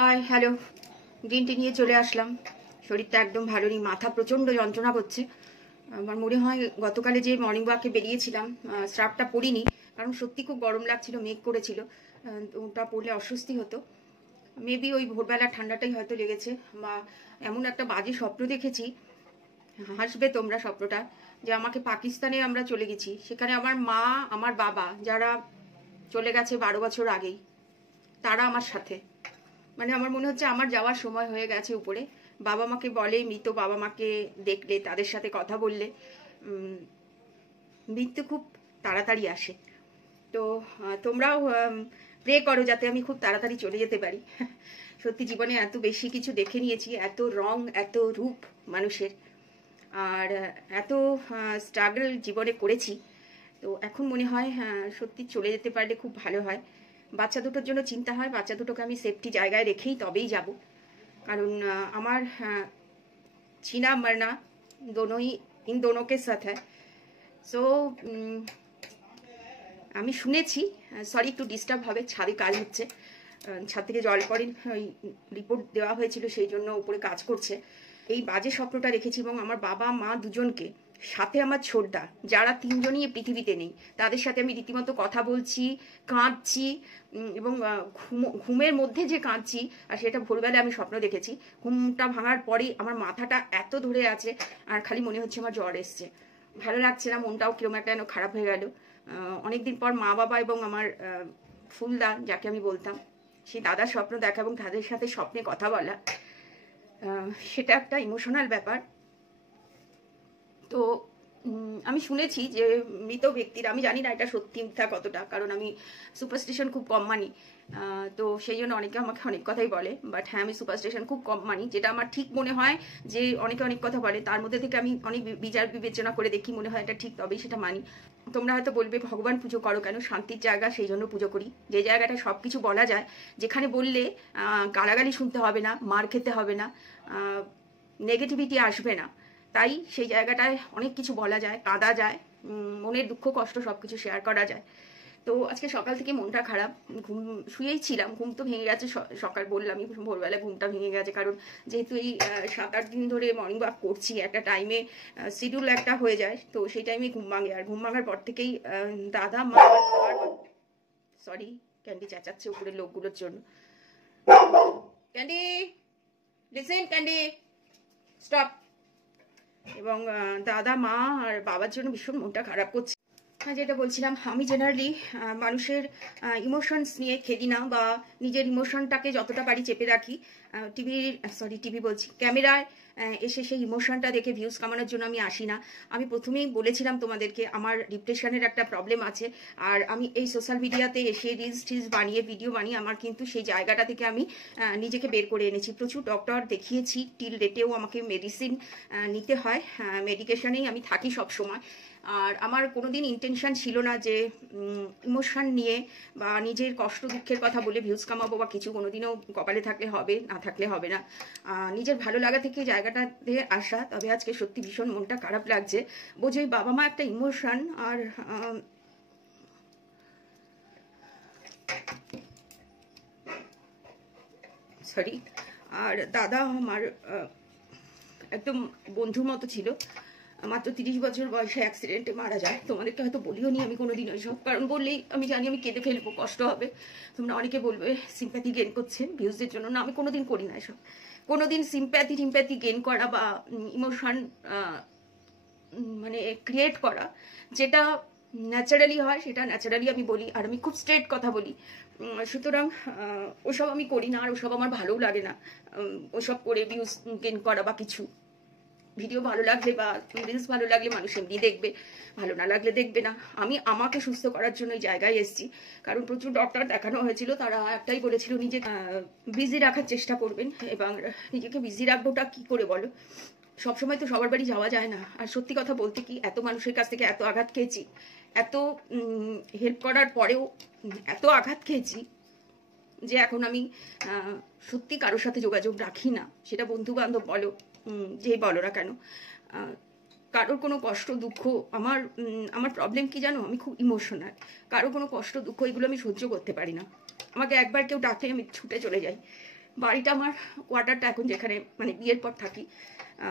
Hi hello, green tea নিয়ে চলে আসলাম। শরীরটা একদম ভালো নেই, মাথা প্রচণ্ড যন্ত্রণা করছে। আমার মনে হয় গতকালে যে মর্নিং ওয়াকে বেরিয়েছিলাম, স্কার্ফটা পরিনি, কারণ সত্যি খুব গরম লাগছিল, মেঘ করেছিল, ওটা পরলে অস্বস্তি হতো। মেবি ওই ভোরবেলা ঠান্ডাটাই হয়তো লেগেছে, বা এমন একটা বাজে স্বপ্ন দেখেছি, হাসবে তোমরা স্বপ্নটা, যে আমাকে পাকিস্তানে আমরা চলে গেছি। সেখানে আমার মা, আমার বাবা যারা চলে গেছে 12 বছর আগেই, তারা আমার সাথে, মানে আমার মনে হচ্ছে আমার যাওয়ার সময় হয়ে গেছে উপরে। বাবা মাকে বলে, মৃত বাবা মাকে দেখলে, তাদের সাথে কথা বললে মৃত্যু খুব তাড়াতাড়ি আসে। তো তোমরাও প্রে করো যাতে আমি খুব তাড়াতাড়ি চলে যেতে পারি। সত্যি জীবনে এত বেশি কিছু দেখে নিয়েছি, এত রং, এত রূপ মানুষের, আর এত স্ট্রাগল জীবনে করেছি। তো এখন মনে হয় সত্যি চলে যেতে পারলে খুব ভালো হয়। বাচ্চা দুটোর জন্য চিন্তা হয়, বাচ্চা দুটোকে আমি সেফটি জায়গায় রেখেই তবেই যাব। কারণ আমার जीना मरना दोनों ही इन दोनों के साथ है। सो আমি শুনেছি, সরি একটু ডিস্টার্ব হবে, ছাদে কাজ হচ্ছে, ছাদ থেকে জল পড়ে, ওই রিপোর্ট দেওয়া হয়েছিল সেই জন্য উপরে কাজ করছে। এই বাজে স্বপ্নটা রেখেছি, এবং আমার বাবা মা দুজনকে, সাথে আমার ছোটদা, যারা তিনজনই পৃথিবীতে নেই, তাদের সাথে আমি রীতিমতো কথা বলছি, কাঁদছি, এবং ঘুমের মধ্যে যে কাঁদছি, আর সেটা ভোরবেলা আমি স্বপ্ন দেখেছি। ঘুমটা ভাঙার পরেই আমার মাথাটা এত ধরে আছে, আর খালি মনে হচ্ছে আমার জ্বর এসছে, ভালো লাগছে না, মনটাও কিরকম একটা যেন খারাপ হয়ে গেল। অনেকদিন পর মা বাবা এবং আমার ফুলদা, যাকে আমি বলতাম, সেই দাদার স্বপ্ন দেখা এবং তাদের সাথে স্বপ্নে কথা বলা, সেটা একটা ইমোশনাল ব্যাপার। তো আমি শুনেছি যে মৃত ব্যক্তির, আমি জানি না এটা সত্যি মিথ্যা কতটা, কারণ আমি সুপারস্টিশন খুব কম মানি, তো সেই জন্য অনেকে আমাকে অনেক কথাই বলে, বাট হ্যাঁ, আমি সুপারস্টিশন খুব কম মানি। যেটা আমার ঠিক মনে হয় যে অনেকে অনেক কথা বলে, তার মধ্যে থেকে আমি অনেক বিচার বিবেচনা করে দেখি, মনে হয় এটা ঠিক, তবেই সেটা মানি। তোমরা হয়তো বলবে ভগবান পুজো করো কেন, শান্তির জায়গা, সেই জন্য পুজো করি, যে জায়গাটা সব কিছু বলা যায়, যেখানে বললে গালাগালি শুনতে হবে না, মার খেতে হবে না, নেগেটিভিটি আসবে না, তাই সেই জায়গাটায় অনেক কিছু বলা যায়, কাঁদা যায়, মনের দুঃখ কষ্ট সব কিছু শেয়ার করা যায়। তো আজকে সকাল থেকে মনটা খারাপ, শুয়েই ছিলাম, ঘুম তো ভেঙে গেছে, সকাল বললামই ভোরবেলা ঘুমটা ভেঙে গেছে, কারণ যেহেতু এই 7-8 দিন ধরে মর্নিং ওয়াক করছি, একটা টাইমে শিডিউল একটা হয়ে যায়, তো সেই টাইমে ঘুম ভাঙে, আর ঘুম ভাঙার পর থেকেই দাদা মা, সরি ক্যান্ডি চেঁচাচ্ছে উপরের লোকগুলোর জন্য। Candy listen, candy stop. এবং দাদা মা আর বাবার জন্য ভীষণ মনটা খারাপ করছে। যেটা বলছিলাম, আমি জেনারেলি মানুষের ইমোশনস নিয়ে খেলি না, বা নিজের ইমোশনটাকে যতটা পারি চেপে রাখি। টিভি বলছি, ক্যামেরায় এসে সেই ইমোশনটা দেখে ভিউজ কামানোর জন্য আমি আসি না। আমি প্রথমেই বলেছিলাম তোমাদেরকে, আমার ডিপ্রেশনের একটা প্রবলেম আছে, আর আমি এই সোশ্যাল মিডিয়াতে এসে রিলস বানিয়ে, ভিডিও বানিয়ে, আমার কিন্তু সেই জায়গাটা থেকে আমি নিজেকে বের করে এনেছি। প্রচুর ডক্টর দেখিয়েছি, টিল ডেটেও আমাকে মেডিসিন নিতে হয়, মেডিকেশনেই আমি থাকি সব সময়। আর আমার কোনোদিন ইন্টেনশন ছিল না যে ইমোশন নিয়ে বা নিজের কষ্ট দুঃখের কথা বলে ভিউজ কামাবো বা কিছু, কোনোদিনও কপালে থাকলে হবে, না থাকলে হবে না। নিজের ভালো লাগা থেকে জায়গাটাতে আসা। তবে আজকে সত্যি ভীষণ মনটা খারাপ লাগছে, বোঝোই বাবা মা একটা ইমোশন, আর সরি, আর দাদা আমার একদম বন্ধুর মতো ছিল, মাত্র 30 বছর বয়সে অ্যাক্সিডেন্টে মারা যায়। তোমাদেরকে হয়তো বলিও নি আমি কোনোদিন ওইসব, কারণ বললেই আমি জানি আমি কেঁদে ফেলবো, কষ্ট হবে। তোমরা অনেকে বলবে সিম্প্যাথি গেন করছেন ভিউজের জন্য, না, আমি কোনোদিন করি না এসব। কোনোদিন সিম্প্যাথি গেন করা বা ইমোশন মানে ক্রিয়েট করা, যেটা ন্যাচারালি হয় সেটা ন্যাচারালি আমি বলি, আর আমি খুব স্ট্রেট কথা বলি। সুতরাং ওসব আমি করি না, আর ওসব আমার ভালোও লাগে না, ওসব করে ভিউজ গেন করা বা কিছু। ভিডিও ভালো লাগলে বা রিলস ভালো লাগলে মানুষ এমনি দেখবে, ভালো না লাগলে দেখবে না। আমি আমাকে সুস্থ করার জন্য এই জায়গায় এসেছি, কারণ প্রচুর ডক্টর দেখানো হয়েছিল, তারা একটাই বলেছিল নিজে বিজি রাখার চেষ্টা করবেন। এবং নিজেকে বিজি রাখবোটা কি করে বলো, সবসময় তো সবার বাড়ি যাওয়া যায় না। আর সত্যি কথা বলতে কি, এত মানুষের কাছ থেকে এত আঘাত খেয়েছি, এত হেল্প করার পরেও এত আঘাত খেয়েছি, যে এখন আমি সত্যি কারোর সাথে যোগাযোগ রাখি না। সেটা বন্ধু বান্ধব বলো, যে বলো না কেন, কারোর কোনো কষ্ট দুঃখ, আমার প্রবলেম কি জানো, আমি খুব ইমোশনাল। কারো কোনো কষ্ট দুঃখ এগুলো আমি সহ্য করতে পারি না। আমাকে একবার কেউ ডাকলে আমি ছুটে চলে যাই, বাড়িটা আমার কোয়ার্টারটা এখন যেখানে মানে বিয়ের পর থাকি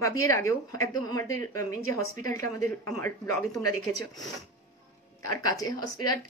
বা বিয়ের আগেও একদম আমাদের মেন যে হসপিটালটা আমার ব্লগে তোমরা দেখেছো, তার কাছে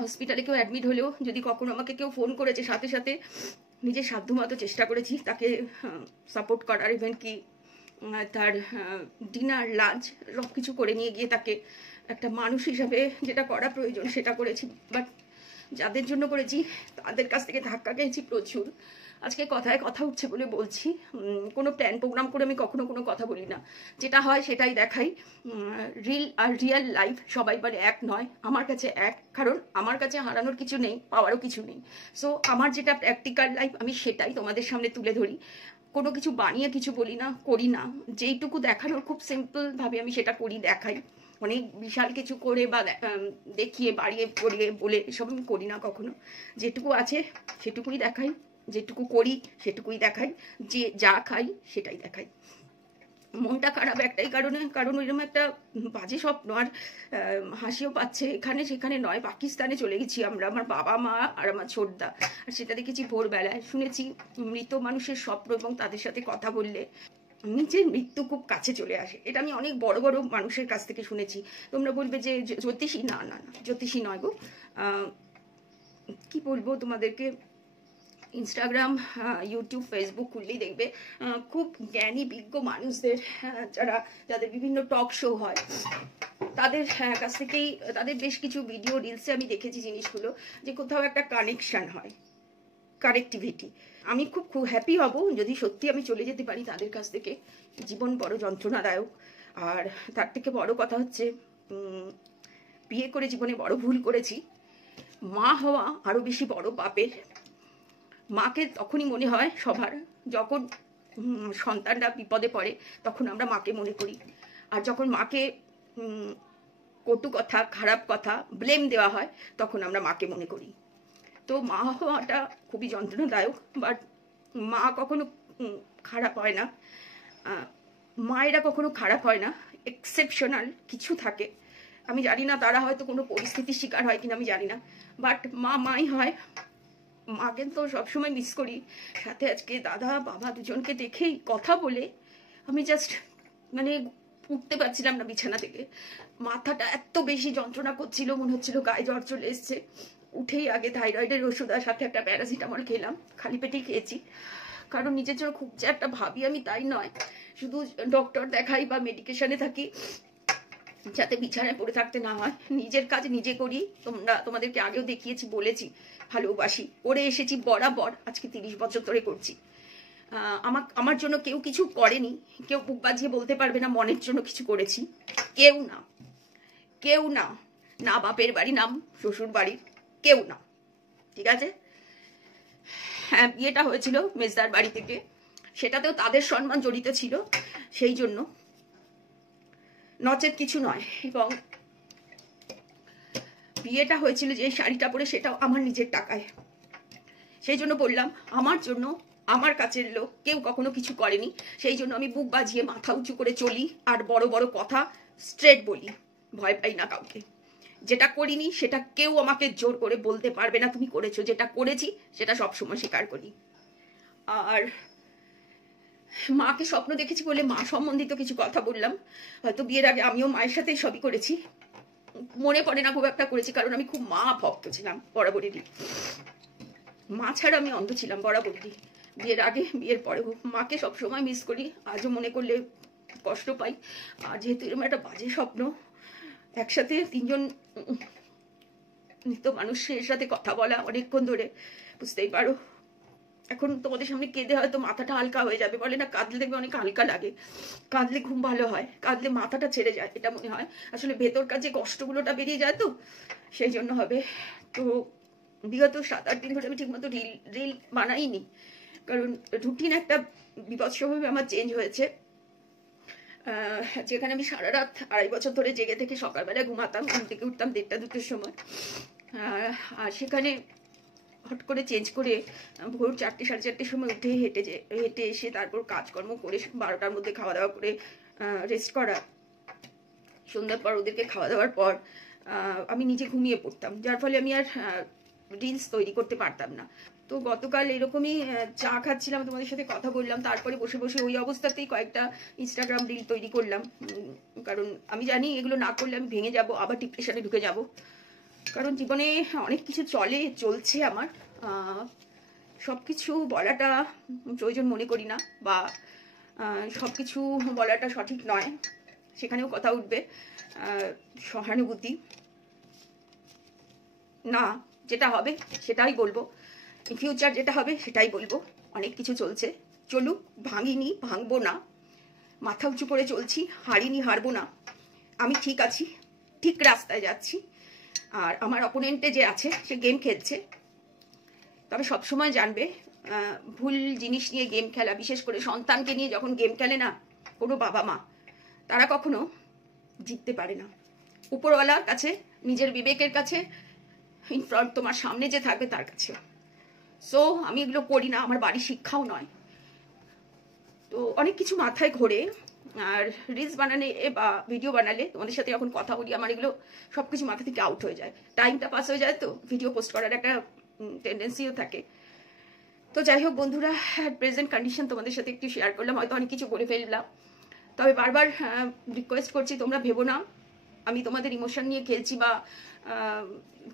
হসপিটালে কেউ অ্যাডমিট হলেও যদি কখনো আমাকে কেউ ফোন করেছে, সাথে সাথে নিজের সাধ্যমতো চেষ্টা করেছি তাকে সাপোর্ট করার, ইভেন কি তার ডিনার লাঞ্চ সব কিছু করে নিয়ে গিয়ে তাকে একটা মানুষ হিসাবে যেটা করা প্রয়োজন সেটা করেছি। বাট যাদের জন্য করেছি তাদের কাছ থেকে ধাক্কা খেয়েছি প্রচুর। আজকে কথায় কথা উঠছে বলে বলছি, কোনো প্ল্যান প্রোগ্রাম করে আমি কখনো কোনো কথা বলি না, যেটা হয় সেটাই দেখাই। রিয়েল লাইফ সবাই বলে এক নয়, আমার কাছে এক, কারণ আমার কাছে হারানোর কিছু নেই, পাওয়ারও কিছু নেই। সো আমার যেটা প্র্যাকটিক্যাল লাইফ আমি সেটাই তোমাদের সামনে তুলে ধরি, কোনো কিছু বানিয়ে কিছু বলি না, করি না। যেইটুকু দেখানোর খুব সিম্পলভাবে আমি সেটা করি, দেখাই। অনেক বিশাল কিছু করে বা দেখিয়ে বাড়িয়ে পড়িয়ে বলে এসব আমি করি না কখনো। যেটুকু আছে সেটুকুই দেখাই, যেটুকু করি সেটুকুই দেখাই, যে যা খাই সেটাই দেখাই। মনটা খারাপ একটাই কারণ ওইরকম একটা বাজে স্বপ্ন, আর হাসিও পাচ্ছে, এখানে সেখানে নয়, পাকিস্তানে চলে গেছি আমরা, আমার বাবা মা আর আমার ছোটদা। আর সেটা দেখেছি ভোরবেলায়, শুনেছি মৃত মানুষের স্বপ্ন এবং তাদের সাথে কথা বললে নিজের মৃত্যু খুব কাছে চলে আসে। এটা আমি অনেক বড় বড় মানুষের কাছ থেকে শুনেছি। তোমরা বলবে যে জ্যোতিষী, না না না, জ্যোতিষী নয় গো। কি বলবো তোমাদেরকে, ইনস্টাগ্রাম, ইউটিউব, ফেসবুক খুললেই দেখবে খুব জ্ঞানী বিজ্ঞ মানুষদের, যাদের বিভিন্ন টক শো হয়, তাদের কাছ থেকেই, তাদের বেশ কিছু ভিডিও রিলসে আমি দেখেছি জিনিসগুলো, যে কোথাও একটা কানেকশন হয়, কানেক্টিভিটি। আমি খুব হ্যাপি হব যদি সত্যি আমি চলে যেতে পারি তাদের কাছ থেকে। জীবন বড় যন্ত্রণাদায়ক, আর তার থেকে বড় কথা হচ্ছে বিয়ে করে জীবনে বড় ভুল করেছি। মা হওয়া আরো বেশি বড় পাপের। মাকে তখনই মনে হয় সবার, যখন সন্তানরা বিপদে পড়ে তখন আমরা মাকে মনে করি, আর যখন মাকে কটু কথা, খারাপ কথা, ব্লেম দেওয়া হয় তখন আমরা মাকে মনে করি। তো মা হওয়াটা খুবই যন্ত্রণাদায়ক, বাট মা কখনো খারাপ হয় না, মায়েরা কখনো খারাপ হয় না। এক্সেপশনাল কিছু থাকে, আমি জানি না তারা হয়তো কোনো পরিস্থিতির শিকার হয় কিনা আমি জানি না, বাট মাই হয়। মাকে তো সবসময় মিস করি। সাথে আজকে দাদা বাবা দুজনকে দেখেই কথা বলে আমি জাস্ট মানে উঠতে পারছিলাম না বিছানা থেকে। মাথাটা এত বেশি যন্ত্রণা করছিল, মনে হচ্ছিল গায়ে জ্বর চলে এসছে। উঠেই আগে থাইরয়েডের ওষুধ আর সাথে একটা প্যারাসিটামল খেলাম, খালি পেটেই খেয়েছি। কারণ নিজের জন্য খুব যে একটা ভাবি আমি তাই নয়, শুধু ডক্টর দেখাই বা মেডিকেশনে থাকি যাতে বিছানায় পড়ে থাকতে না হয়। নিজের কাজ নিজে করি, তোমাদেরকে আগেও দেখিয়েছি, বলেছি ভালোবাসি, করে এসেছি বরাবর, আজকে 30 বছর ধরে করছি। আমার জন্য কেউ কিছু করেনি, কেউ বুক বাজিয়ে বলতে পারবে না মনের জন্য কিছু করেছি, কেউ না, কেউ না, না বাপের বাড়ি না শ্বশুর বাড়ির, কেউ না, ঠিক আছে। হ্যাঁ, বিয়েটা হয়েছিল মেজদার বাড়ি থেকে, সেটাতেও তাদের সম্মান জড়িত ছিল, সেই জন্য, নচেত কিছু নয়। এবং বিয়েটা হয়েছিল যে শাড়িটা পরে, সেটাও আমার নিজের টাকায়। সেই জন্য বললাম, আমার জন্য আমার কাছের লোক কেউ কখনো কিছু করেনি, সেই জন্য আমি বুক বাজিয়ে মাথা উঁচু করে চলি, আর বড় বড় কথা স্ট্রেট বলি, ভয় পাই না কাউকে। যেটা করিনি সেটা কেউ আমাকে জোর করে বলতে পারবে না তুমি করেছো, যেটা করেছি সেটা সবসময় স্বীকার করি। আর মাকে স্বপ্ন দেখেছি বলে মা সম্বন্ধিত কিছু কথা বললাম, হয়তো বিয়ের আগে আমিও মায়ের সাথেই সবই করেছি, মনে পড়ে না খুব একটা করেছি, কারণ আমি খুব মা ভক্ত ছিলাম বরাবরেরই। মা ছাড়া আমি অন্ধ ছিলাম বরাবরই, বিয়ের আগে বিয়ের পরেও। মাকে সবসময় মিস করি, আজও মনে করলে কষ্ট পাই। আর যেহেতু এরকম একটা বাজে স্বপ্ন, একসাথে 3 জন মৃত মানুষের সাথে কথা বলা অনেকক্ষণ ধরে, বুঝতেই পারো। এখন তোমাদের সামনে কেঁদে হয়তো মাথাটা হালকা হয়ে যাবে, বলে না কাঁদলে দেখবে অনেক হালকা লাগে, কাঁদলে ঘুম ভালো হয়, কাঁদলে মাথাটা ছেড়ে যায়, এটা মনে হয়। আসলে ভেতরকার যে কষ্টগুলোটা বেরিয়ে যায়, তো সেই জন্য হবে। তো বিগত 7-8 দিন ধরে আমি ঠিকমতো রিল বানাইনি, কারণ রুটিন একটা বিভৎসভাবে আমার চেঞ্জ হয়েছে। যেখানে আমি সারা রাত 2.5 বছর ধরে জেগে থেকে সকালবেলায় ঘুমাতাম, ঘুম থেকে উঠতাম 1টা-2টোর সময়, আর সেখানে হট করে চেঞ্জ করে ভোর 4টে-4:30 সময় উঠে হেঁটে এসে তারপর কাজকর্ম করে 12টার মধ্যে খাওয়া দাওয়া করে রেস্ট করা, সন্ধ্যার পর ওদেরকে খাওয়া দাওয়ার পর আমি নিজে ঘুমিয়ে পড়তাম, যার ফলে আমি আর রিলস তৈরি করতে পারতাম না। তো গতকাল এরকমই চা খাচ্ছিলাম, তোমাদের সাথে কথা বললাম, তারপরে বসে বসে ওই অবস্থাতেই কয়েকটা ইনস্টাগ্রাম রিল তৈরি করলাম। কারণ আমি জানি এগুলো না করলে আমি ভেঙে যাব, আবার ডিপ্রেশনে ঢুকে যাব। কারণ জীবনে অনেক কিছু চলছে আমার, সব কিছু বলাটা প্রয়োজন মনে করি না, বা সব কিছু বলাটা সঠিক নয়। সেখানেও কথা উঠবে সহানুভূতি না, যেটা হবে সেটাই বলবো, ফিউচার যেটা হবে সেটাই বলবো। অনেক কিছু চলছে, চলুক, ভাঙিনি, ভাঙবো না, মাথা উঁচু করে চলছি, হারিনি, হারবো না। আমি ঠিক আছি, ঠিক রাস্তায় যাচ্ছি। আর আমার অপোনেন্টে যে আছে সে গেম খেলছে, তবে সবসময় জানবে ভুল জিনিস নিয়ে গেম খেলা, বিশেষ করে সন্তানকে নিয়ে যখন গেম খেলে না কোনো বাবা মা, তারা কখনো জিততে পারে না। উপরওয়ালার কাছে, নিজের বিবেকের কাছে, ইনফ্রন্ট তোমার সামনে যে থাকবে তার কাছে। সো আমি এগুলো করি না, আমার বাড়ির শিক্ষাও নয়। তো অনেক কিছু মাথায় ঘোরে, আর রিলস বানালে বা ভিডিও বানালে তোমাদের সাথে যখন কথা বলি, আমার এগুলো সব কিছু মাথা থেকে আউট হয়ে যায়, টাইমটা পাস হয়ে যায়, তো ভিডিও পোস্ট করার একটা টেন্ডেন্সিও থাকে। তো যাই হোক বন্ধুরা, প্রেজেন্ট কন্ডিশন তোমাদের সাথে একটু শেয়ার করলাম, হয়তো অনেক কিছু করে ফেললাম। তবে বারবার রিকোয়েস্ট করছি, তোমরা ভেবো না আমি তোমাদের ইমোশন নিয়ে খেলছি বা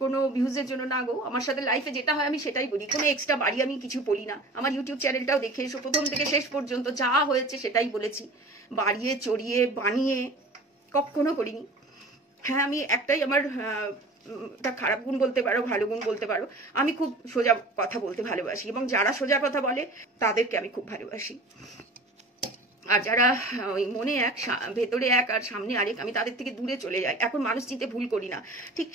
কোনো ভিউজের জন্য না গো। আমার সাথে লাইফে যেটা হয় আমি সেটাই বলি, কোনো এক্সট্রা বাড়ি আমি কিছু বলি না। আমার ইউটিউব চ্যানেলটাও দেখে এসো, প্রথম থেকে শেষ পর্যন্ত যা হয়েছে সেটাই বলেছি, বাড়িয়ে চড়িয়ে বানিয়ে কখনো করিনি। হ্যাঁ, আমি একটাই আমার একটা খারাপ গুণ বলতে পারো, ভালো গুণ বলতে পারো, আমি খুব সোজা কথা বলতে ভালোবাসি, এবং যারা সোজা কথা বলে তাদেরকে আমি খুব ভালোবাসি। আর যারা ওই মনে এক, ভেতরে এক আর সামনে আরেক, আমি তাদের থেকে দূরে চলে যাই। এখন মানুষ চিনতে ভুল করি না। ঠিক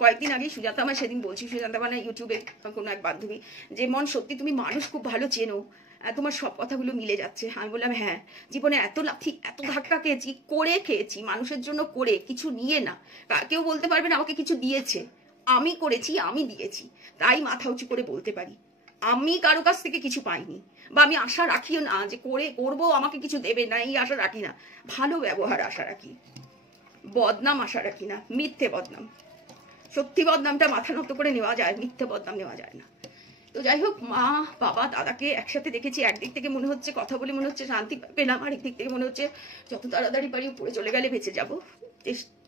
কয়েকদিন আগে সুজাতা আমার সেদিন বলছি, সুজাতা মানে ইউটিউবে কোনো এক বান্ধবী, যে মন সত্যি তুমি মানুষ খুব ভালো চেনো, তোমার সব কথাগুলো মিলে যাচ্ছে। আমি বললাম হ্যাঁ, জীবনে এত লাথি এত ধাক্কা খেয়েছি মানুষের জন্য, করে কিছু নিয়ে না। কেউ বলতে পারবে না আমাকে কিছু দিয়েছে, আমি করেছি, আমি দিয়েছি, তাই মাথা উঁচু করে বলতে পারি। আমি কারো কাছ থেকে কিছু পাইনি, বা আমি আশা রাখিও না যে করবো আমাকে কিছু দেবে না, এই আশা রাখি না। ভালো ব্যবহার আশা রাখি, বদনাম আশা রাখি না, মিথ্যে বদনাম। সত্যি বদনামটা মাথা নত করে নেওয়া যায়, মিথ্যে বদনাম নেওয়া যায় না। তো যাই হোক, মা বাবা দাদাকে একসাথে দেখেছি, একদিক থেকে মনে হচ্ছে কথা বলে মনে হচ্ছে শান্তি পেলাম, আর একদিক থেকে মনে হচ্ছে যত তাড়াতাড়ি পারি উপরে চলে গেলে বেঁচে যাবো।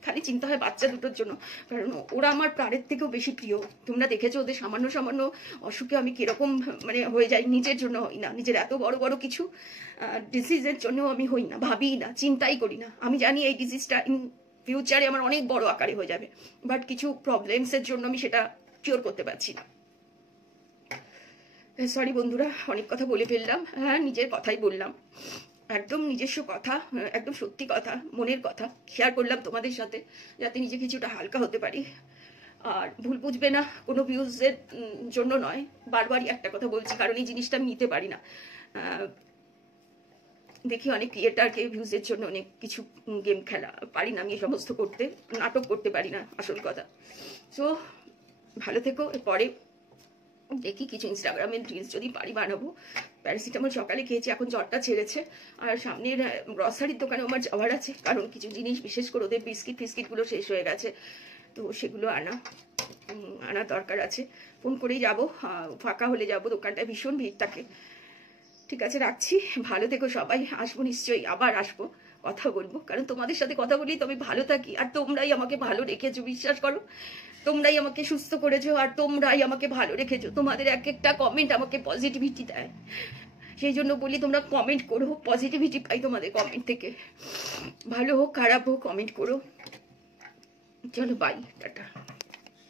খালি চিন্তা হয় বাচ্চা দুটোর জন্য, কারণ ওরা আমার প্রাণের থেকেও বেশি প্রিয়। তোমরা দেখেছো ওদের সামান্য সামান্য অসুখে আমি কিরকম মানে হয়ে যাই, নিজের জন্য হই না, নিজের এত বড় বড় কিছু ডিজিজের জন্য আমি হই না, ভাবি না, চিন্তাই করি না। আমি জানি এই ডিজিজটা ইন ফিউচারে আমার অনেক বড় আকারে হয়ে যাবে, বাট কিছু প্রবলেমসের জন্য আমি সেটা কিওর করতে পারছি না। সরি বন্ধুরা, অনেক কথা বলে ফেললাম। হ্যাঁ, নিজের কথাই বললাম, একদম নিজস্ব কথা, একদম সত্যি কথা, মনের কথা শেয়ার করলাম তোমাদের সাথে, যাতে নিজে কিছুটা হালকা হতে পারি। আর ভুল বুঝবে না, কোনো ভিউজের জন্য নয়, বারবারই একটা কথা বলছি, কারণ এই জিনিসটা আমি নিতে পারি না। দেখি অনেক ক্রিয়েটারকে ভিউজের জন্য অনেক কিছু গেম খেলা, পারি না আমি এই সমস্ত করতে, নাটক করতে পারি না, আসল কথা। সো ভালো থেকো। এরপরে দেখি কিছু ইনস্টাগ্রামের রিলস যদি পারি বানাবো। প্যারাসিটামল সকালে খেয়েছি, এখন জ্বরটা ছেড়েছে। আর সামনের গ্রসারির দোকানে আমার যাওয়ার আছে, কারণ কিছু জিনিস বিশেষ করে ওদের ফিসকিটগুলো শেষ হয়ে গেছে, তো সেগুলো আনা দরকার আছে। ফোন করেই যাবো, ফাঁকা হলে যাবো, দোকানটায় ভীষণ ভিড় থাকে। ঠিক আছে, রাখছি, ভালো থেকো সবাই। আসবো নিশ্চয়ই, আবার আসবো, কথা বলবো, কারণ তোমাদের সাথে কথা বলি তো আমি ভালো থাকি, আর তোমরাই আমাকে ভালো রেখেছো, বিশ্বাস করো, তোমরাই আমাকে সুস্থ করেছো, আর তোমরাই আমাকে ভালো রেখেছো। তোমাদের এক একটা কমেন্ট আমাকে পজিটিভিটি দেয়, সেই জন্য বলি তোমরা কমেন্ট করো, পজিটিভিটি পাই তোমাদের কমেন্ট থেকে। ভালো হোক খারাপ হোক কমেন্ট করো। চলো বাই, টাটা।